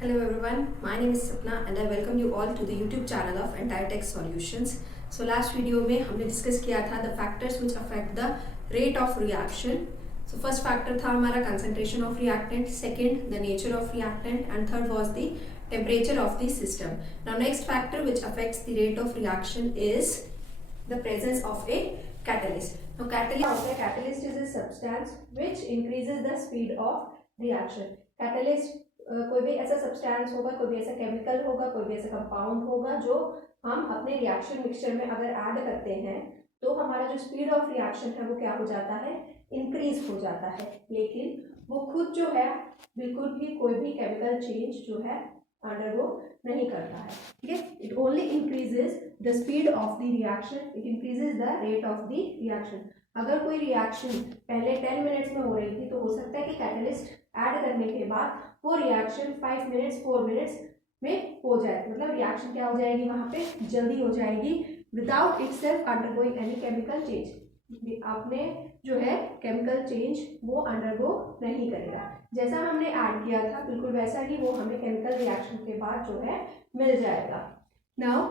Hello everyone, my name is Sapna and I welcome you all to the YouTube channel of Entire Tech Solutions. So last video में हमने discuss किया था the factors which affect the rate of reaction. So first factor था हमारा concentration of reactant, second the nature of reactant and third was the temperature of the system. Now next factor which affects the rate of reaction is the presence of a catalyst. Now catalyst is a substance which increases the speed of reaction. Catalyst कोई भी ऐसा substance होगा, कोई भी ऐसा chemical होगा, कोई भी ऐसा कंपाउंड होगा जो हम अपने रिएक्शन मिक्सचर में अगर ऐड करते हैं तो हमारा जो स्पीड ऑफ रिएक्शन है वो क्या हो जाता है, इंक्रीज हो जाता है। लेकिन वो खुद जो है बिल्कुल भी कोई भी केमिकल चेंज जो है अंडरगो नहीं करता है, ठीक है। It only increases the speed of the reaction, it increases the rate of the reaction. अगर कोई रिएक्शन पहले 10 मिनट्स में हो रही थी तो हो सकता है कि कैटलिस्ट ऐड करने के बाद वो रिएक्शन 5 मिनट्स 4 मिनट्स में हो जाए, मतलब रिएक्शन क्या हो जाएगी, वहां पे जल्दी हो जाएगी without itself undergoing any chemical change. आपने जो है केमिकल चेंज वो अंडरगो नहीं करेगा, जैसा हमने ऐड किया था बिल्कुल वैसा ही वो हमें केमिकल रिएक्शन के बाद जो है मिल जाएगा। नाउ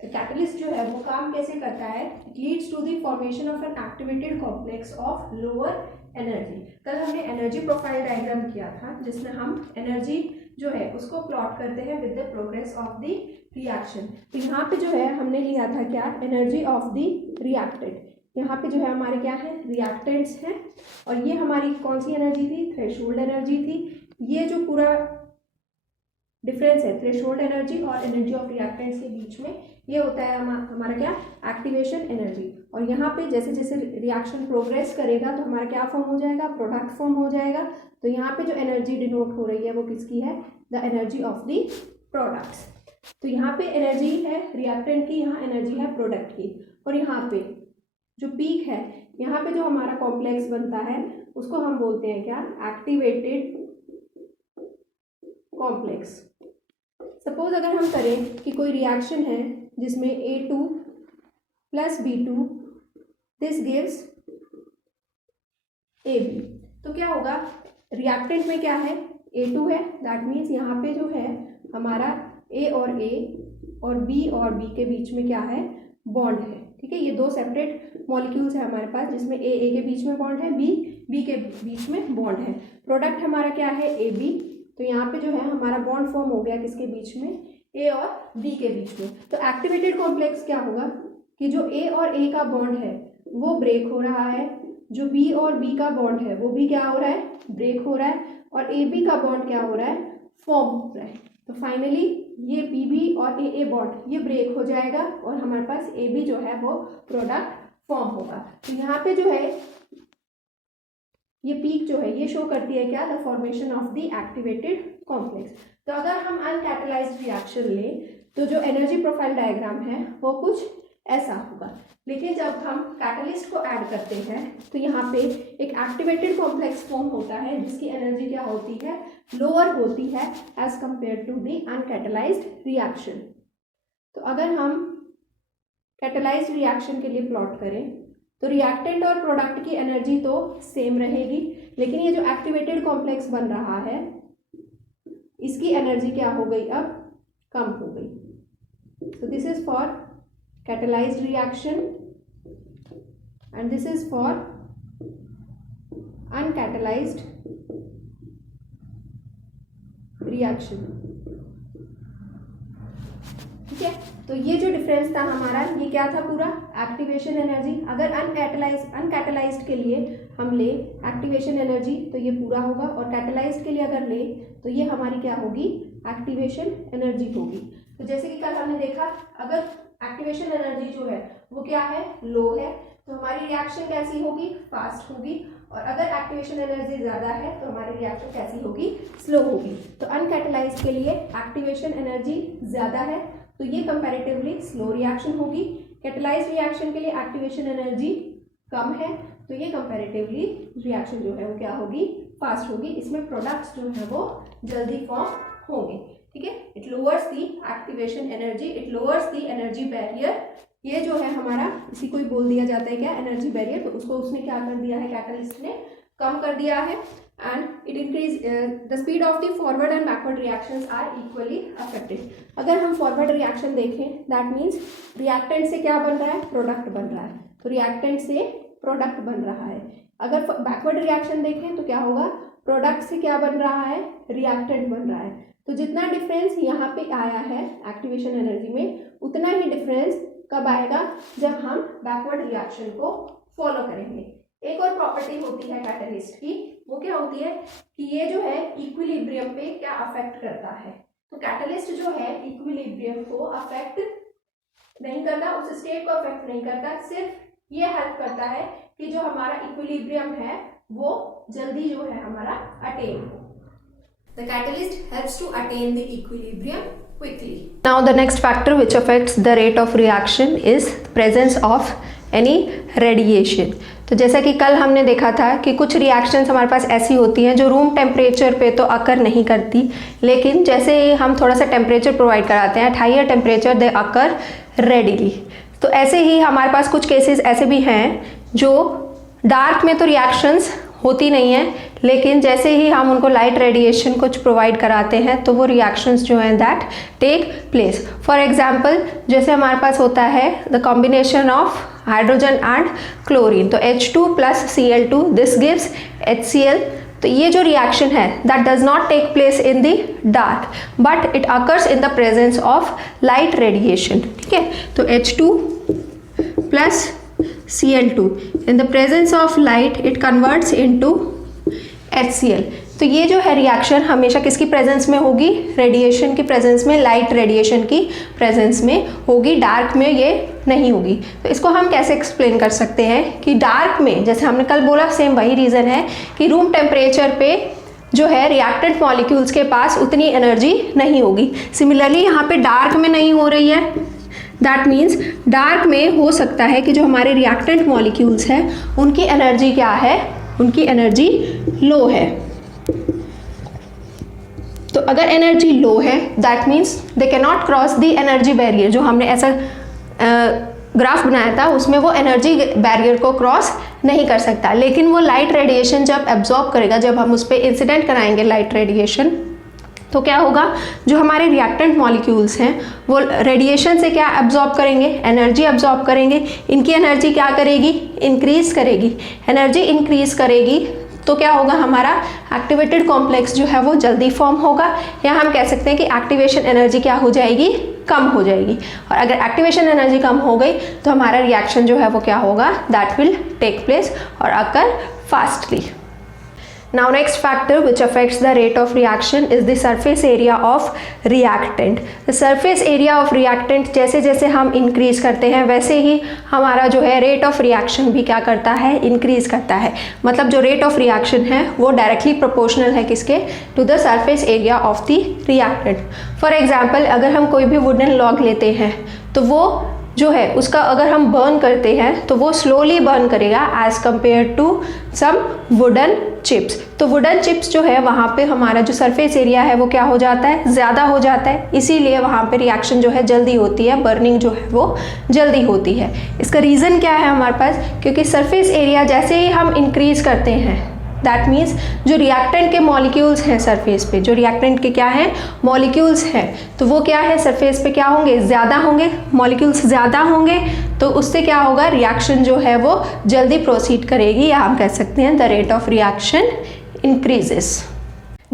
कैटलिस्ट जो है वो काम कैसे करता है, it leads to the formation of an activated complex of lower energy. कल हमने एनर्जी प्रोफाइल डायग्राम किया था जिसमें हम एनर्जी जो है उसको प्लॉट करते हैं with the progress of the reaction. तो यहाँ पे जो है हमने लिया था क्या, एनर्जी ऑफ द रिएक्टेंट। यहाँ पे जो है हमारे क्या है, रिएक्टेंट्स हैं और ये हमारी कौन सी एनर्जी थी, थ्रेशोल्ड एनर्जी थी। ये जो पूरा डिफरेंस है थ्रेशोल्ड एनर्जी और एनर्जी ऑफ रिएक्टेंट्स के बीच में, ये होता है हमारा क्या, एक्टिवेशन एनर्जी। और यहाँ पे जैसे जैसे रिएक्शन प्रोग्रेस करेगा तो हमारा क्या फॉर्म हो जाएगा, प्रोडक्ट फॉर्म हो जाएगा। तो यहाँ पे जो एनर्जी डिनोट हो रही है वो किसकी है, the energy of the products. तो यहाँ पे एनर्जी है रिएक्टेंट की, यहाँ एनर्जी है प्रोडक्ट की। और यहाँ पे जो पीक है, यहाँ पे जो हमारा कॉम्प्लेक्स बनता है उसको हम बोलते हैं क्या, एक्टिवेटेड कॉम्प्लेक्स। सपोज अगर हम करें कि कोई रिएक्शन है जिसमें A2 plus B2 this gives AB, तो क्या होगा, रिएक्टेंट में क्या है, A2 है, दैट मीन्स यहाँ पे जो है हमारा A और A और B और B के बीच में क्या है, बॉन्ड है, ठीक है। ये दो सेपरेट मॉलिक्यूल्स है हमारे पास जिसमें A के बीच में बॉन्ड है, B के बीच में बॉन्ड है। प्रोडक्ट हमारा क्या है, AB। तो यहाँ पे जो है हमारा बॉन्ड फॉर्म हो गया किसके बीच में, A और B के बीच में। तो एक्टिवेटेड कॉम्प्लेक्स क्या होगा कि जो A और A का बॉन्ड है वो ब्रेक हो रहा है, जो B और B का बॉन्ड है वो भी क्या हो रहा है, ब्रेक हो रहा है, और AB का बॉन्ड क्या हो रहा है, फॉर्म हो रहा है। तो फाइनली ये BB और AA बॉन्ड ये ब्रेक हो जाएगा और हमारे पास AB जो है वो प्रोडक्ट फॉर्म होगा। तो यहाँ पे जो है ये पीक जो है ये शो करती है क्या, the formation of the activated complex. तो अगर हम अनकैटलाइज्ड रिएक्शन लें तो जो एनर्जी प्रोफाइल डायग्राम है वो कुछ ऐसा होगा। लेकिन जब हम कैटलिस्ट को ऐड करते हैं तो यहाँ पे एक एक्टिवेटेड कॉम्प्लेक्स फॉर्म होता है जिसकी एनर्जी क्या होती है, लोअर होती है as compare to the uncatalysed reaction. तो अगर हम कैटलाइज्ड रिएक्शन के लिए प्लॉट करें तो रिएक्टेंट और प्रोडक्ट की एनर्जी तो सेम रहेगी, लेकिन ये जो एक्टिवेटेड कॉम्प्लेक्स बन रहा है इसकी एनर्जी क्या हो गई, अब कम हो गई। So this is for catalysed reaction and this is for uncatalysed reaction, ठीक है। तो ये जो डिफरेंस था हमारा, ये क्या था, पूरा एक्टिवेशन एनर्जी। अगर अनकैटलाइज्ड के लिए हम ले एक्टिवेशन एनर्जी तो ये पूरा होगा, और कैटलाइज्ड के लिए अगर ले तो ये हमारी क्या होगी, एक्टिवेशन एनर्जी होगी। तो जैसे कि कल हमने देखा, अगर एक्टिवेशन एनर्जी जो है वो क्या है, लो है, तो हमारी रिएक्शन कैसी होगी, फास्ट होगी। और अगर एक्टिवेशन एनर्जी ज़्यादा है तो हमारी रिएक्शन कैसी होगी, स्लो होगी। तो अनकैटलाइज्ड के लिए एक्टिवेशन एनर्जी ज़्यादा है तो ये कंपैरेटिवली स्लो रिएक्शन होगी। कैटलाइज्ड रिएक्शन के लिए एक्टिवेशन एनर्जी कम है तो ये कंपैरेटिवली रिएक्शन जो है वो क्या होगी, फास्ट होगी। इसमें प्रोडक्ट्स जो है वो जल्दी फॉर्म होंगे, ठीक है। It lowers the activation energy, it lowers the energy barrier. ये जो है हमारा, इसी को ही बोल दिया जाता है क्या, एनर्जी बैरियर। तो उसको उसने क्या कर दिया है, कैटलिस्ट ने कम कर दिया है। and it increase the speed of the forward and backward reactions are equally affected. अगर हम forward reaction देखें, that means reactant से क्या बन रहा है, प्रोडक्ट बन रहा है, तो reactant से प्रोडक्ट बन रहा है. अगर backward reaction देखें तो क्या होगा, प्रोडक्ट से क्या बन रहा है, रिएक्टेंट बन रहा है. तो जितना डिफरेंस यहाँ पे आया है एक्टिवेशन एनर्जी में, उतना ही डिफरेंस कब आएगा, जब हम बैकवर्ड रिएक्शन को फॉलो करेंगे. एक और प्रॉपर्टी होती है कैटलिस्ट की, वो क्या होती है कि ये जो है इक्विलिब्रियम पे क्या अफेक्ट करता है. तो कैटलिस्ट जो है इक्विलिब्रियम को अफेक्ट नहीं करता, उस स्टेट को अफेक्ट नहीं करता, सिर्फ ये हेल्प करता है कि जो हमारा इक्विलिब्रियम है वो जल्दी जो है हमारा अटेन हो. The catalyst helps to attain the equilibrium quickly. Now the next factor which affects the rate of reaction is presence of any radiation. तो जैसा कि कल हमने देखा था कि कुछ रिएक्शंस हमारे पास ऐसी होती हैं जो रूम टेम्परेचर पे तो अकर नहीं करती, लेकिन जैसे ही हम थोड़ा सा टेम्परेचर प्रोवाइड कराते हैं, हायर टेम्परेचर दे अकर रेडिली. तो ऐसे ही हमारे पास कुछ केसेस ऐसे भी हैं जो डार्क में तो रिएक्शंस होती नहीं है, लेकिन जैसे ही हम उनको लाइट रेडिएशन कुछ प्रोवाइड कराते हैं तो वो रिएक्शंस जो हैं that take place. For example जैसे हमारे पास होता है the combination of hydrogen and chlorine, तो H2 plus Cl2 this gives HCl. तो ये जो रिएक्शन है that does not take place in the dark but it occurs in the presence of light radiation. ठीक है, तो H2 plus Cl2 in the presence of light it converts into HCl. तो ये जो है रिएक्शन हमेशा किसकी प्रेजेंस में होगी, रेडिएशन की प्रेजेंस में, लाइट रेडिएशन की प्रेजेंस में होगी, डार्क में ये नहीं होगी. तो इसको हम कैसे एक्सप्लेन कर सकते हैं कि डार्क में, जैसे हमने कल बोला, सेम वही रीज़न है कि रूम टेम्परेचर पे जो है रिएक्टेंट मॉलिक्यूल्स के पास उतनी एनर्जी नहीं होगी. सिमिलरली यहाँ पे डार्क में नहीं हो रही है, दैट मीन्स डार्क में हो सकता है कि जो हमारे रिएक्टेंट मॉलिक्यूल्स हैं उनकी एनर्जी क्या है, उनकी एनर्जी लो है. तो अगर एनर्जी लो है that means they can not cross the energy barrier. जो हमने ऐसा ग्राफ बनाया था उसमें वो एनर्जी बैरियर को क्रॉस नहीं कर सकता, लेकिन वो लाइट रेडिएशन जब एब्जॉर्ब करेगा, जब हम उस पर इंसिडेंट कराएंगे लाइट रेडिएशन, तो क्या होगा, जो हमारे रिएक्टेंट मॉलिक्यूल्स हैं वो रेडिएशन से क्या एब्जॉर्ब करेंगे, एनर्जी एब्जॉर्ब करेंगे. इनकी एनर्जी क्या करेगी, इंक्रीज करेगी. एनर्जी इंक्रीज करेगी तो क्या होगा, हमारा एक्टिवेटेड कॉम्प्लेक्स जो है वो जल्दी फॉर्म होगा, या हम कह सकते हैं कि एक्टिवेशन एनर्जी क्या हो जाएगी, कम हो जाएगी. और अगर एक्टिवेशन एनर्जी कम हो गई तो हमारा रिएक्शन जो है वो क्या होगा, दैट विल टेक प्लेस और अकर fastly. Now next factor which affects the rate of reaction is the surface area of reactant. The surface area of reactant जैसे जैसे हम increase करते हैं वैसे ही हमारा जो है rate of reaction भी क्या करता है, increase करता है. मतलब जो rate of reaction है वो directly proportional है किसके, to the surface area of the reactant. For example अगर हम कोई भी wooden log लेते हैं तो वो जो है उसका अगर हम बर्न करते हैं तो वो स्लोली बर्न करेगा as compare to some wooden chips. तो वुडन चिप्स जो है वहाँ पे हमारा जो सरफेस एरिया है वो क्या हो जाता है, ज़्यादा हो जाता है, इसीलिए वहाँ पे रिएक्शन जो है जल्दी होती है, बर्निंग जो है वो जल्दी होती है. इसका रीज़न क्या है हमारे पास, क्योंकि सरफेस एरिया जैसे ही हम इंक्रीज़ करते हैं दैट मीन्स जो रिएक्टेंट के मॉलिक्यूल्स हैं सरफेस पे, जो रिएक्टेंट के क्या हैं, मॉलिक्यूल्स हैं, तो वो क्या है सरफेस पे क्या होंगे, ज़्यादा होंगे. मॉलिक्यूल्स ज़्यादा होंगे तो उससे क्या होगा, रिएक्शन जो है वो जल्दी प्रोसीड करेगी, या हम कह सकते हैं the rate of reaction increases.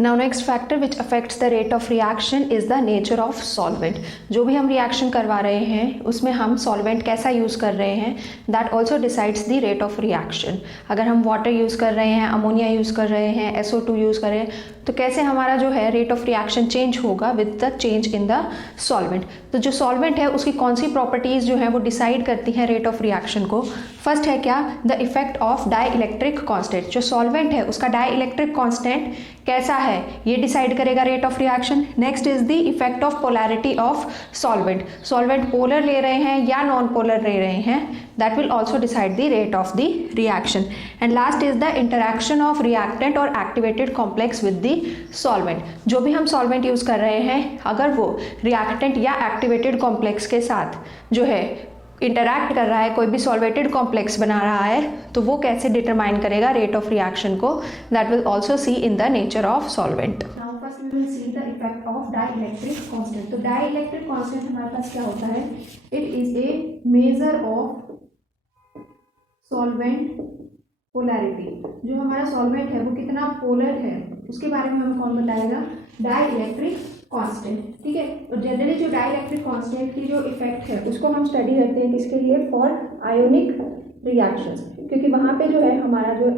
Now next factor which affects the rate of reaction is the nature of solvent. जो भी हम रिएक्शन करवा रहे हैं उसमें हम सॉल्वेंट कैसा यूज़ कर रहे हैं, that also decides the rate of reaction. अगर हम वाटर यूज़ कर रहे हैं, अमोनिया यूज़ कर रहे हैं, SO2 यूज़ कर रहे हैं, तो कैसे हमारा जो है रेट ऑफ रिएक्शन चेंज होगा with the change in the solvent. तो जो सॉल्वेंट है उसकी कौन सी प्रॉपर्टीज़ जो है वो डिसाइड करती हैं रेट ऑफ रिएक्शन को. फर्स्ट है क्या, the effect of dielectric constant. जो सॉल्वेंट है उसका डाई इलेक्ट्रिक कॉन्स्टेंट कैसा है ये डिसाइड करेगा rate of reaction. Next is the effect of polarity of solvent. Solvent polar ले रहे हैं या नॉन पोलर ले रहे हैं, that will also decide the rate of the reaction. And last is the interaction of reactant और activated complex with the solvent. जो भी हम सॉल्वेंट यूज़ कर रहे हैं अगर वो रिएक्टेंट या एक्टिवेटेड कॉम्प्लेक्स के साथ जो है इंटरैक्ट कर रहा है, कोई भी सॉल्वेटेड कॉम्प्लेक्स बना रहा है, तो वो कैसे डिटरमाइन करेगा रेट ऑफ रिएक्शन को, that will also see in the nature of solvent. Now first we will see the effect of dielectric constant. तो डाइइलेक्ट्रिक कांस्टेंट हमारे पास क्या होता है, it is a measure of solvent polarity. जो हमारा solvent है वो कितना पोलर है उसके बारे में हमें कौन बताएगा, डाइइलेक्ट्रिक कांस्टेंट। ठीक है, और जनरली जो डाइइलेक्ट्रिक कांस्टेंट की जो इफेक्ट है उसको हम स्टडी करते हैं किसके लिए, फॉर आयोनिक रिएक्शंस, क्योंकि वहाँ पे जो है हमारा जो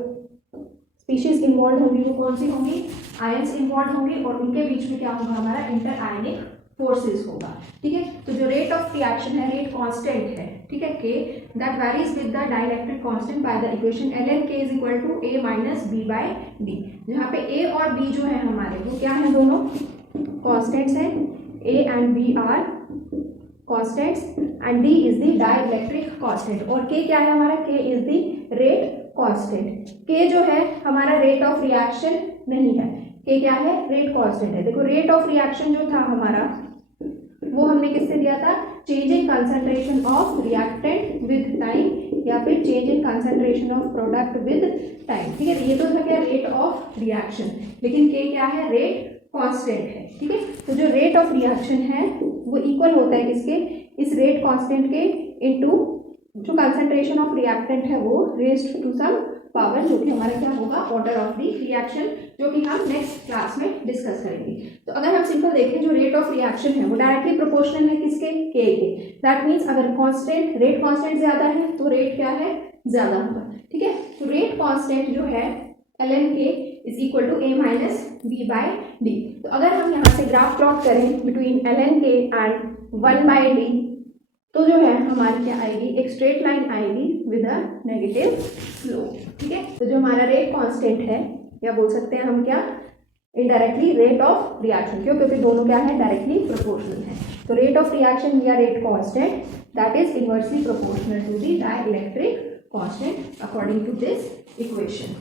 स्पीशीज इन्वॉल्व होंगी वो कौन सी होंगी, आयंस इन्वॉल्व होंगी, और उनके बीच में क्या होगा, हमारा इंटर आयनिक फोर्सेस होगा। ठीक है, तो जो रेट ऑफ रिएक्शन है, रेट कांस्टेंट है, ठीक है, K, that varies with the dielectric constant by the equation ln k is equal to a minus b by d। जहाँ पे a और b जो है हमारे वो क्या है, दोनों कांस्टेंट्स हैं, a and b are constants and d is the dielectric constant, और k क्या है हमारा, k is the rate constant. k जो है हमारा रेट ऑफ रिएक्शन नहीं है, k क्या है, रेट कांस्टेंट है। देखो रेट ऑफ रिएक्शन जो था हमारा वो हमने किससे दिया था, change in concentration of reactant with time, या फिर change in concentration of product with time. ठीक है, ये तो था क्या, रेट ऑफ रिएक्शन, लेकिन के क्या है, रेट कांस्टेंट है। ठीक है, तो जो रेट ऑफ रिएक्शन है वो इक्वल होता है किसके, इस रेट कांस्टेंट के इनटू जो कंसंट्रेशन ऑफ रिएक्टेंट है वो रेज्ड टू सम पावर, जो कि हमारा क्या होगा, ऑर्डर ऑफ द रिएक्शन, जो कि हम नेक्स्ट क्लास में डिस्कस करेंगे। तो अगर हम सिंपल देखें, जो रेट ऑफ रिएक्शन है वो डायरेक्टली प्रोपोर्शनल है किसके, के के। दैट मीन्स अगर कांस्टेंट, रेट कांस्टेंट ज्यादा है तो रेट क्या है, ज्यादा होगा। ठीक है, तो रेट कांस्टेंट जो है ln k is equal to a minus b by d। तो अगर हम यहाँ से ग्राफ प्लॉट करें between ln k and 1 by d, तो जो है हमारी क्या आएगी, एक स्ट्रेट लाइन आएगी विद अ नेगेटिव स्लोप। ठीक है, तो जो हमारा रेट कांस्टेंट है, या बोल सकते हैं हम क्या, इनडायरेक्टली रेट ऑफ रिएक्शन, क्यों, क्योंकि दोनों क्या है, डायरेक्टली प्रोपोर्शनल है। तो रेट ऑफ रिएक्शन या rate constant that is inversely proportional to the dielectric constant according to this equation.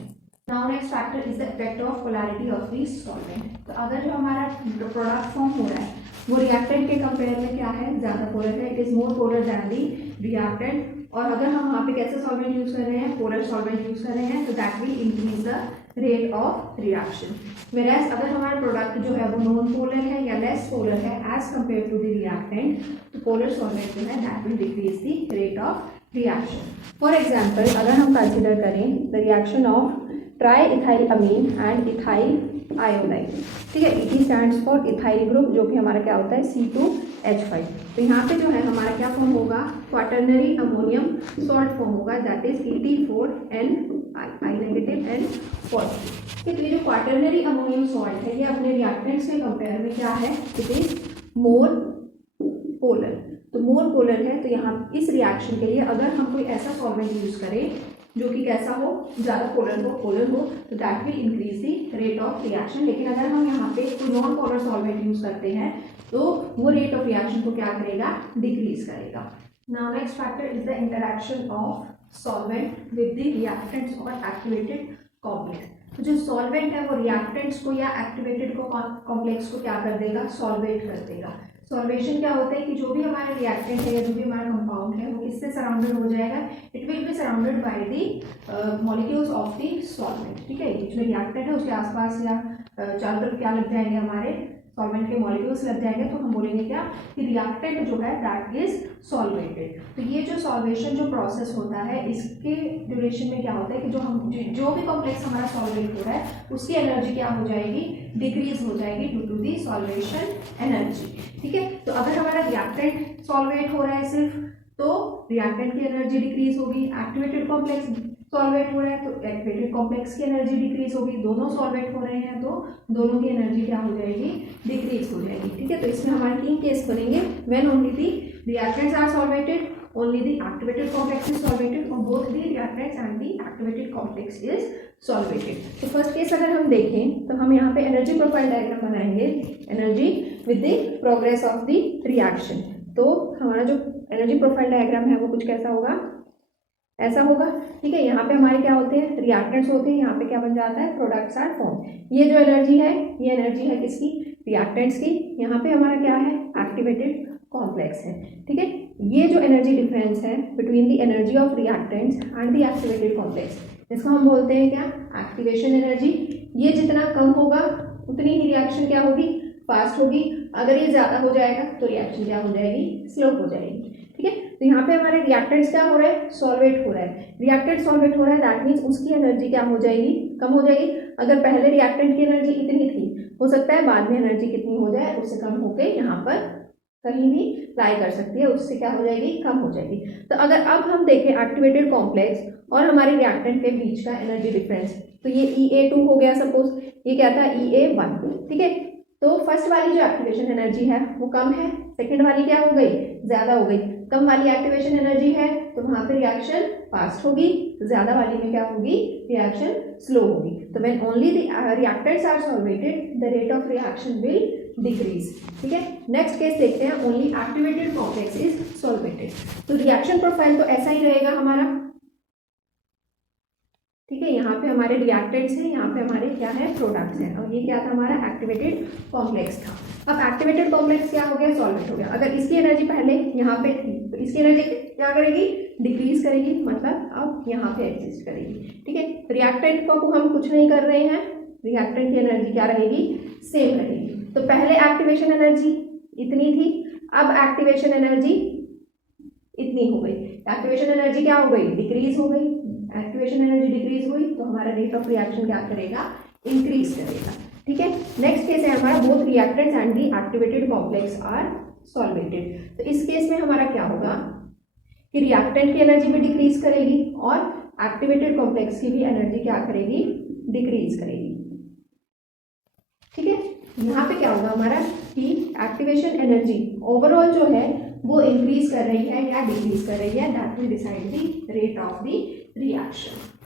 Now next factor is the effect of polarity of the solvent. तो अगर जो हमारा प्रोडक्ट फॉर्म हो रहा है वो रिएक्टेंट के कंपेयर में क्या है, ज्यादा पोलर है, it is more polar than the reactant. और अगर हम वहाँ पे कैसे सॉल्वेंट यूज कर रहे हैं, पोलर सॉल्वेंट यूज कर रहे हैं, तो that will increase the rate of reaction. Whereas अगर हमारा प्रोडक्ट जो है वो नॉन पोलर है या लेस पोलर है as compare to the reactant, तो पोलर सॉल्वेंट जो है that will decrease the rate of reaction. For example अगर हम कंसिडर करें the reaction of triethylamine and ethyl iodide. ठीक है, Et stands for ethyl group, जो कि हमारा क्या होता है, C2H5। तो यहाँ पे जो है हमारा क्या फॉर्म होगा, क्वाटरनरी अमोनियम सॉल्ट फॉर्म होगा, that is ET4N I negative N positive. तो ये जो क्वाटरनरी अमोनियम सॉल्ट है ये अपने रिएक्टेंट्स के कंपेयर में क्या है, इट इज मोर पोलर। तो मोर पोलर है, तो यहाँ इस रिएक्शन के लिए अगर हम कोई ऐसा सॉल्वेंट यूज करें जो कि कैसा हो, ज़्यादा पोलर हो, तो that will increase the rate of reaction. लेकिन अगर हम यहाँ पे कोई नॉन पोलर सॉल्वेंट यूज करते हैं तो वो रेट ऑफ रिएक्शन को क्या करेगा, डिक्रीज करेगा। Now next factor is the interaction of solvent with the reactants और एक्टिवेटेड कॉम्प्लेक्स। तो जो सॉल्वेंट है वो रिएक्टेंट्स को या एक्टिवेटेड कॉम्प्लेक्स को क्या कर देगा, सॉल्वेट कर देगा। सॉल्वेशन क्या होता है कि जो भी हमारा रिएक्टेंट है या जो भी हमारा कंपाउंड है वो किससे सराउंडेड हो जाएगा, it will be surrounded by the molecules of the solvent. ठीक है, जो रिएक्टेंट है उसके आसपास या चारों तरफ क्या लग जाएंगे, हमारे सॉल्वेंट के मॉलिक्यूल्स लग जाएंगे, तो हम बोलेंगे क्या कि रिएक्टेंट जो है दैट इज सॉल्वेटेड। तो ये जो सॉल्वेशन जो प्रोसेस होता है इसके ड्यूरेशन में क्या होता है कि जो भी कॉम्प्लेक्स हमारा सॉल्वेट हो रहा है उसकी एनर्जी क्या हो जाएगी, डिक्रीज हो जाएगी due to the solvation energy. ठीक है, तो अगर हमारा रिएक्टेंट सॉल्वेट हो रहा है सिर्फ, तो रिएक्टेंट की एनर्जी डिक्रीज होगी। एक्टिवेटेड कॉम्प्लेक्स सॉल्वेट हो रहा है तो एक्टिवेटेड कॉम्प्लेक्स की एनर्जी डिक्रीज होगी। दोनों सॉल्वेट हो रहे हैं तो दोनों की एनर्जी क्या हो जाएगी, डिक्रीज हो जाएगी। ठीक है, तो इसमें हमारे 3 केस बनेंगे, when only the reactants are solvated, only the activated complex is solvated, और both the reactants and the activated complex is solvated. तो फर्स्ट केस अगर हम देखें तो हम यहाँ पे एनर्जी प्रोफाइल डायग्राम बनाएंगे, energy with the progress of the reaction. तो हमारा जो एनर्जी प्रोफाइल डायग्राम है वो कुछ कैसा होगा, ऐसा होगा। ठीक है, यहाँ पे हमारे क्या होते हैं, रिएक्टेंट्स होते हैं, यहाँ पे क्या बन जाता है, प्रोडक्ट्स आर फॉर्म। ये जो एनर्जी है ये एनर्जी है किसकी, रिएक्टेंट्स की। यहाँ पे हमारा क्या है, एक्टिवेटेड कॉम्प्लेक्स है, ठीक है। ये जो एनर्जी डिफरेंस है between the energy of reactants and the activated complex, इसको हम बोलते हैं क्या, एक्टिवेशन एनर्जी। ये जितना कम होगा उतनी ही रिएक्शन क्या होगी, फास्ट होगी। अगर ये ज़्यादा हो जाएगा तो रिएक्शन क्या हो जाएगी, स्लो हो जाएगी, ठीक है। तो यहाँ पे हमारे रिएक्टेंट्स क्या हो रहा है, सॉल्वेट हो रहा है। रिएक्टेंट सॉल्वेट हो रहा है, दैट मीन्स उसकी एनर्जी क्या हो जाएगी, कम हो जाएगी। अगर पहले रिएक्टेंट की एनर्जी इतनी थी, हो सकता है बाद में एनर्जी कितनी हो जाए, उससे कम होकर यहाँ पर कहीं भी लाई कर सकती है, उससे क्या हो जाएगी, कम हो जाएगी। तो अगर अब हम देखें एक्टिवेटेड कॉम्प्लेक्स और हमारे रिएक्टेंट के बीच का एनर्जी डिफरेंस, तो ये EA2 हो गया सपोज, ये क्या था EA1, ठीक है। तो फर्स्ट वाली जो एक्टिवेशन एनर्जी है वो कम है, सेकंड वाली क्या हो गई, ज़्यादा हो गई। कम वाली एक्टिवेशन एनर्जी है तो वहाँ पे रिएक्शन फास्ट होगी, ज़्यादा वाली में क्या होगी, रिएक्शन स्लो होगी। तो when only the reactants are solvated the rate of reaction will decrease, ठीक है। नेक्स्ट केस देखते हैं, only activated complex is solvated. तो रिएक्शन प्रोफाइल तो ऐसा ही रहेगा हमारा, ठीक है। यहाँ पे हमारे रिएक्टेंट्स हैं, यहाँ पे हमारे क्या है, प्रोडक्ट्स हैं, और ये क्या था, हमारा एक्टिवेटेड कॉम्प्लेक्स था। अब एक्टिवेटेड कॉम्प्लेक्स क्या हो गया, सॉल्वेट हो गया। अगर इसकी एनर्जी पहले यहाँ पे थी तो इसकी एनर्जी क्या करेगी, डिक्रीज करेगी, मतलब अब यहाँ पे एग्जिस्ट करेगी, ठीक है। रिएक्टेंट को हम कुछ नहीं कर रहे हैं, रिएक्टेंट की एनर्जी क्या रहेगी, सेम रहेगी। तो पहले एक्टिवेशन एनर्जी इतनी थी, अब एक्टिवेशन एनर्जी इतनी हो गई। एक्टिवेशन एनर्जी क्या हो गई, डिक्रीज हो गई। एक्टिवेशन एनर्जी डिक्रीज हुई तो हमारा रेट ऑफ रिएक्शन क्या करेगा, इंक्रीज करेगा, ठीक है। नेक्स्ट केस है हमारा, both reactants and the activated complex are solvated. तो इस केस में हमारा क्या होगा कि रिएक्टेंट की एनर्जी भी डिक्रीज करेगी और एक्टिवेटेड कॉम्प्लेक्स की भी एनर्जी क्या करेगी, डिक्रीज करेगी, ठीक है। यहाँ पे क्या होगा हमारा कि एक्टिवेशन एनर्जी ओवरऑल जो है वो इंक्रीज कर रही है या डिक्रीज कर रही है, that will decide the rate of the reaction.